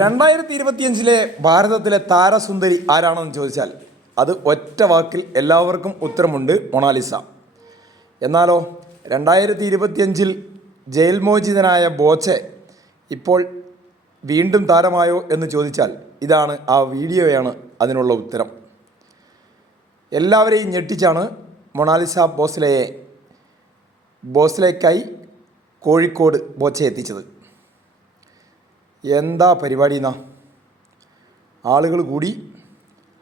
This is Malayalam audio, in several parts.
രണ്ടായിരത്തി ഇരുപത്തിയഞ്ചിലെ ഭാരതത്തിലെ താരസുന്ദരി ആരാണെന്ന് ചോദിച്ചാൽ അത് ഒറ്റ വാക്കിൽ എല്ലാവർക്കും ഉത്തരമുണ്ട് മൊണാലിസ. എന്നാലോ രണ്ടായിരത്തി ഇരുപത്തിയഞ്ചിൽ ജയിൽ മോചിതനായ ബോച്ചെ ഇപ്പോൾ വീണ്ടും താരമായോ എന്ന് ചോദിച്ചാൽ ഇതാണ് ആ വീഡിയോയാണ് അതിനുള്ള ഉത്തരം. എല്ലാവരെയും ഞെട്ടിച്ചാണ് മൊണാലിസ ബോസ്ലയെ ബോസ്ലേക്കായി കോഴിക്കോട് ബോച്ചെ എത്തിച്ചത്. എന്താ പരിപാടി എന്നാ? ആളുകൾ കൂടി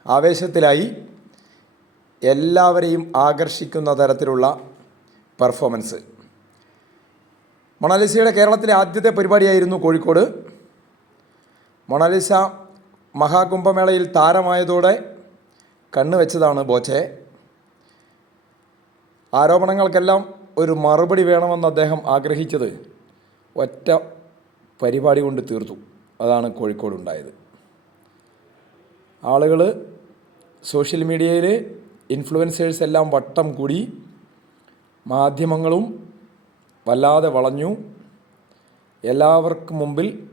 ആവേശത്തിലായി എല്ലാവരെയും ആകർഷിക്കുന്ന തരത്തിലുള്ള പെർഫോമൻസ്. മൊണാലിസയുടെ കേരളത്തിലെ ആദ്യത്തെ പരിപാടിയായിരുന്നു കോഴിക്കോട്. മൊണാലിസ മഹാകുംഭമേളയിൽ താരമായതോടെ കണ്ണുവെച്ചതാണ് ബോച്ചെ. ആരോപണങ്ങൾക്കെല്ലാം ഒരു മറുപടി വേണമെന്ന് അദ്ദേഹം ആഗ്രഹിച്ചത്. ഒറ്റ പരിപാടി കൊണ്ട് തീർത്തു. അതാണ് കോഴിക്കോട് ഉണ്ടായത്. ആളുകൾ സോഷ്യൽ മീഡിയയിൽ ഇൻഫ്ലുവൻസേഴ്സ് എല്ലാം വട്ടം കൂടി മാധ്യമങ്ങളും വല്ലാതെ വളഞ്ഞു. എല്ലാവർക്കും മുമ്പിൽ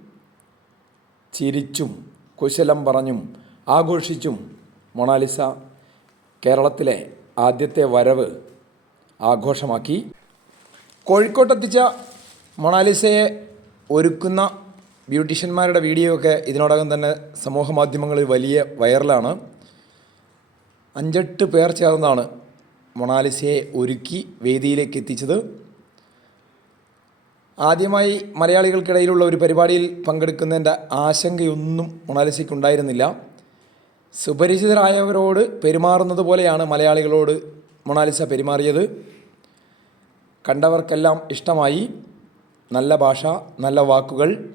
ചിരിച്ചും കുശലം പറഞ്ഞും ആഘോഷിച്ചും മൊണാലിസ കേരളത്തിലെ ആദ്യത്തെ വരവ് ആഘോഷമാക്കി. കോഴിക്കോട്ടെത്തിച്ച മൊണാലിസയെ ഒരുക്കുന്ന ബ്യൂട്ടീഷ്യന്മാരുടെ വീഡിയോ ഒക്കെ ഇതിനോടകം തന്നെ സമൂഹ മാധ്യമങ്ങളിൽ വലിയ വൈറലാണ്. അഞ്ചെട്ട് പേർ ചേർന്നാണ് മൊണാലിസയെ ഒരുക്കി വേദിയിലേക്ക് എത്തിച്ചത്. ആദ്യമായി മലയാളികൾക്കിടയിലുള്ള ഒരു പരിപാടിയിൽ പങ്കെടുക്കുന്നതിന്റെ ആശങ്കയൊന്നും മൊണാലിസയ്ക്കുണ്ടായിരുന്നില്ല. സുപരിചിതരായവരോട് പെരുമാറുന്നത് പോലെയാണ് മലയാളികളോട് മൊണാലിസ പെരുമാറിയത്. കണ്ടവർക്കെല്ലാം ഇഷ്ടമായി. നല്ല ഭാഷ നല്ല വാക്കുകൾ.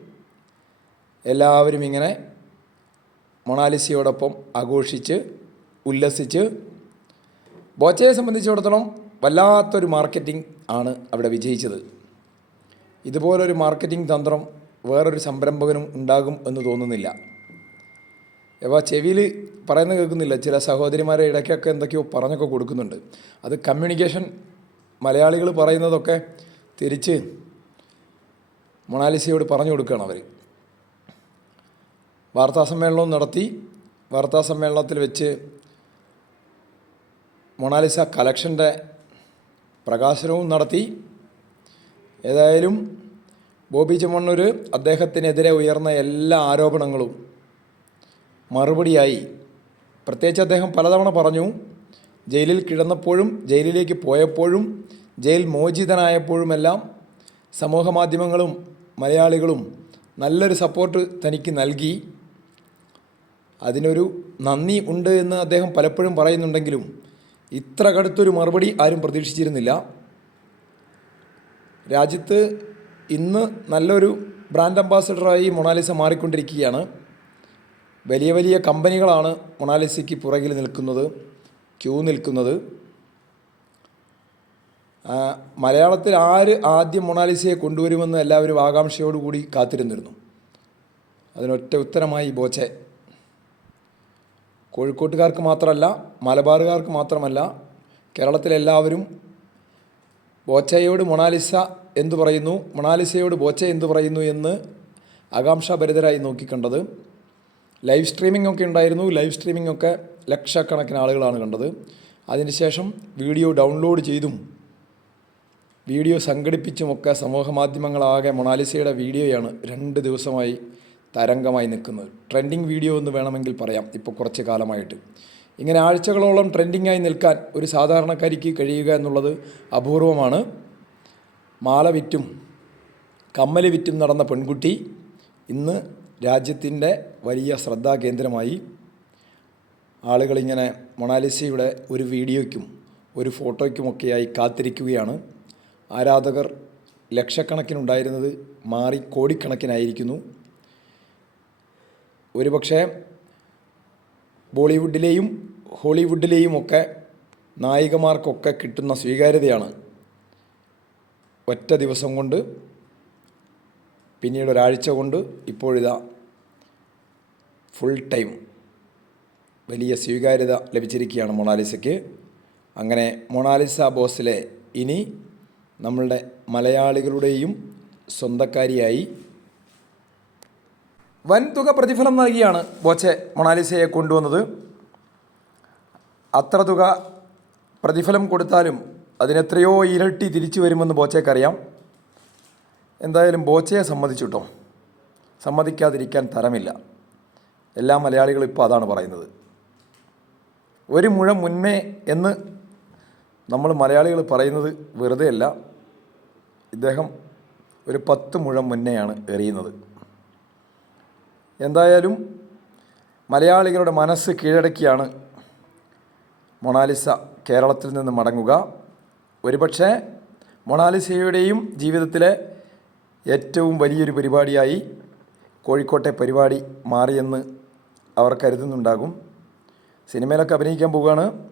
എല്ലാവരും ഇങ്ങനെ മൊണാലിസയോടൊപ്പം ആഘോഷിച്ച് ഉല്ലസിച്ച്. ബോച്ചയെ സംബന്ധിച്ചിടത്തോളം വല്ലാത്തൊരു മാർക്കറ്റിംഗ് ആണ് അവിടെ വിജയിച്ചത്. ഇതുപോലൊരു മാർക്കറ്റിംഗ് തന്ത്രം വേറൊരു സംരംഭകനും ഉണ്ടാകും എന്ന് തോന്നുന്നില്ല. അപ്പോൾ ചെവിയിൽ പറയുന്നത് കേൾക്കുന്നില്ല. ചില സഹോദരിമാരെ ഇടയ്ക്കൊക്കെ എന്തൊക്കെയോ പറഞ്ഞൊക്കെ കൊടുക്കുന്നുണ്ട്. അത് കമ്മ്യൂണിക്കേഷൻ മലയാളികൾ പറയുന്നതൊക്കെ തിരിച്ച് മൊണാലിസയോട് പറഞ്ഞു കൊടുക്കുകയാണ് അവർ വാർത്താസമ്മേളനവും നടത്തി. വാർത്താസമ്മേളനത്തിൽ വെച്ച് മൊണാലിസ കലക്ഷന്റെ പ്രകാശനവും നടത്തി. ഏതായാലും ബോബി ചെമ്മണ്ണൂർ അദ്ദേഹത്തിനെതിരെ ഉയർന്ന എല്ലാ ആരോപണങ്ങളും മറുപടിയായി. പ്രത്യേകിച്ച് അദ്ദേഹം പലതവണ പറഞ്ഞു ജയിലിൽ കിടന്നപ്പോഴും ജയിലിലേക്ക് പോയപ്പോഴും ജയിൽ മോചിതനായപ്പോഴുമെല്ലാം സമൂഹ മാധ്യമങ്ങളും മലയാളികളും നല്ലൊരു സപ്പോർട്ട് തനിക്ക് നൽകി. അതിനൊരു നന്ദി ഉണ്ട് എന്ന് അദ്ദേഹം പലപ്പോഴും പറയുന്നുണ്ടെങ്കിലും ഇത്ര കടുത്തൊരു മറുപടി ആരും പ്രതീക്ഷിച്ചിരുന്നില്ല. രാജ്യത്ത് ഇന്ന് നല്ലൊരു ബ്രാൻഡ് അംബാസഡറായി മൊണാലിസ മാറിക്കൊണ്ടിരിക്കുകയാണ്. വലിയ വലിയ കമ്പനികളാണ് മൊണാലിസയ്ക്ക് പുറകിൽ നിൽക്കുന്നത് ക്യൂ നിൽക്കുന്നത്. മലയാളത്തിൽ ആര് ആദ്യം മൊണാലിസയെ കൊണ്ടുവരുമെന്ന് എല്ലാവരും ആകാംക്ഷയോടുകൂടി കാത്തിരുന്നിരുന്നു. അതിനൊറ്റ ഉത്തരമായി ബോച്ചെ. കോഴിക്കോട്ടുകാർക്ക് മാത്രമല്ല മലബാറുകാർക്ക് മാത്രമല്ല കേരളത്തിലെല്ലാവരും ബോച്ചയോട് മൊണാലിസ എന്തു പറയുന്നു മൊണാലിസയോട് ബോച്ച എന്തു പറയുന്നു എന്ന് ആകാംക്ഷാഭരിതരായി നോക്കിക്കണ്ടത്. ലൈവ് സ്ട്രീമിംഗ് ഒക്കെ ഉണ്ടായിരുന്നു ലൈവ് സ്ട്രീമിംഗ് ഒക്കെ ലക്ഷക്കണക്കിന് ആളുകളാണ് കണ്ടത്. അതിനുശേഷം വീഡിയോ ഡൗൺലോഡ് ചെയ്തും വീഡിയോ സംഘടിപ്പിച്ചുമൊക്കെ സമൂഹ മാധ്യമങ്ങളാകെ മൊണാലിസയുടെ വീഡിയോയാണ് രണ്ട് ദിവസമായി തരംഗമായി നിൽക്കുന്നത്. ട്രെൻഡിങ് വീഡിയോ എന്ന് വേണമെങ്കിൽ പറയാം ഇപ്പോൾ കുറച്ച് കാലമായിട്ട്. ഇങ്ങനെ ആഴ്ചകളോളം ട്രെൻഡിങ്ങായി നിൽക്കാൻ ഒരു സാധാരണക്കാരിക്ക് കഴിയുക എന്നുള്ളത് അപൂർവമാണ്. മാല വിറ്റും കമ്മൽ വിറ്റും നടന്ന പെൺകുട്ടി ഇന്ന് രാജ്യത്തിന്റെ വലിയ ശ്രദ്ധാകേന്ദ്രമായി ആളുകളിങ്ങനെ മൊണാലിസയുടെ ഒരു വീഡിയോയ്ക്കും ഒരു ഫോട്ടോയ്ക്കുമൊക്കെയായി കാത്തിരിക്കുകയാണ്. ആരാധകർ ലക്ഷക്കണക്കിനുണ്ടായിരുന്നത് മാറി കോടിക്കണക്കിനായിരിക്കുന്നു. ഒരുപക്ഷെ ബോളിവുഡിലെയും ഹോളിവുഡിലെയും ഒക്കെ നായികമാർക്കൊക്കെ കിട്ടുന്ന സ്വീകാര്യതയാണ് ഒറ്റ ദിവസം കൊണ്ട് പിന്നീട് ഒരാഴ്ച കൊണ്ട് ഇപ്പോഴിതാ ഫുൾ ടൈം വലിയ സ്വീകാര്യത ലഭിച്ചിരിക്കുകയാണ് മൊണാലിസയ്ക്ക്. അങ്ങനെ മൊണാലിസ ബോസിലെ ഇനി നമ്മളുടെ മലയാളികളുടെയും സ്വന്തക്കാരിയായി വൻതുക പ്രതിഫലം നൽകിയാണ് ബോച്ചെ മൊണാലിസയെ കൊണ്ടുവന്നത്. അത്ര തുക പ്രതിഫലം കൊടുത്താലും അതിനെത്രയോ ഇരട്ടി തിരിച്ചു വരുമെന്ന് ബോച്ചയ്ക്കറിയാം എന്തായാലും ബോച്ചയെ സമ്മതിച്ചിട്ടോ സമ്മതിക്കാതിരിക്കാൻ തരമില്ല. എല്ലാ മലയാളികളും ഇപ്പോൾ അതാണ് പറയുന്നത്. ഒരു മുഴം മുന്നേ എന്ന് നമ്മൾ മലയാളികൾ പറയുന്നത് വെറുതെ അല്ല ഇദ്ദേഹം ഒരു പത്ത് മുഴം മുന്നെയാണ് എറിയുന്നത്. എന്തായാലും മലയാളികളുടെ മനസ്സ് കീഴടക്കിയാണ് മൊണാലിസ കേരളത്തിൽ നിന്ന് മടങ്ങുക. ഒരുപക്ഷെ മൊണാലിസയുടെയും ജീവിതത്തിലെ ഏറ്റവും വലിയൊരു പരിപാടിയായി കോഴിക്കോട്ടെ പരിപാടി മാറിയെന്ന് അവർ കരുതുന്നുണ്ടാകും. സിനിമയിലൊക്കെ അഭിനയിക്കാൻ പോവുകയാണ്.